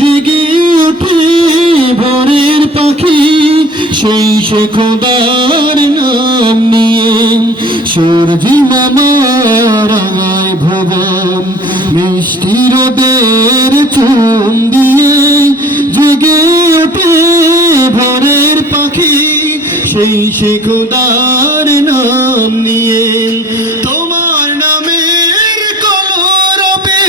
জেগে ওঠে ভোরের পাখি সেই সে খোদার নাম নিয়ে সূর্যি মামার আয় ভুবন মিষ্টি রোদের চুম দিয়ে জেগে ওঠে ভোরের পাখি সেই সে খোদার নাম নিয়ে তোমার নামের কলরবে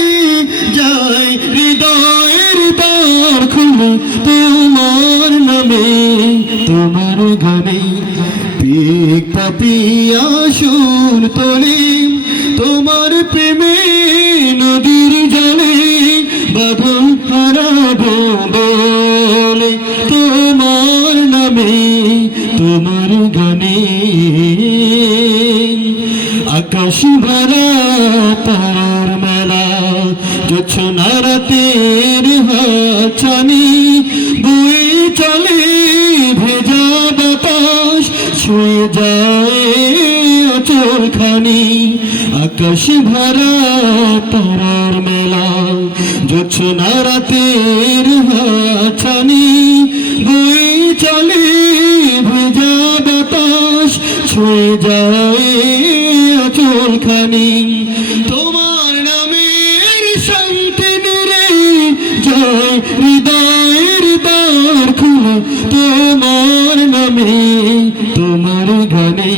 যায় হৃদয়ের দ্বার খুলে তোমার নামে তোমার গানে পিক পাপিয়া সুর তোলে তোমার প্রেমে নদীর জলে বাঁধন হারাবো বলে তোমার নামে তোমার গানে আকাশ ভরা তারার মেলা জোছনা রাতের হাতছানি বয়ে চলে ভেজা বাতাস ছুঁয়ে যায় আঁচলখানি আকাশ ভরা তারার মেলা জোছনা রাতের হাতছানি বয়ে চলে ভেজা বাতাস ছুঁয়ে যায় আঁচলখানি তোমার নামের শান্তি নিরে জয় হৃদয়ের দ্বার খুলে তোমার নামে তোমার গানে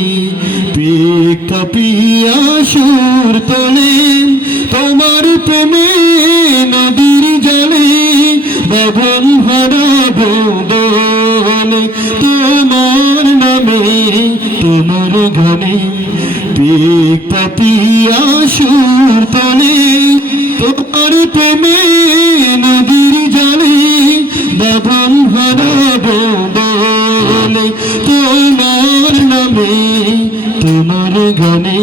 পিক কাঁপিয়া সুর তোলে তোমার প্রেমে নদীর জলে বাঁধন হারাবো বলে তোমার নামে তোমার গানে পিক পাপিয়া সুর তোলে তোমার প্রেমে নদীর জলে বাঁধন হারাবো বলে তোমার নামে তোমার গানে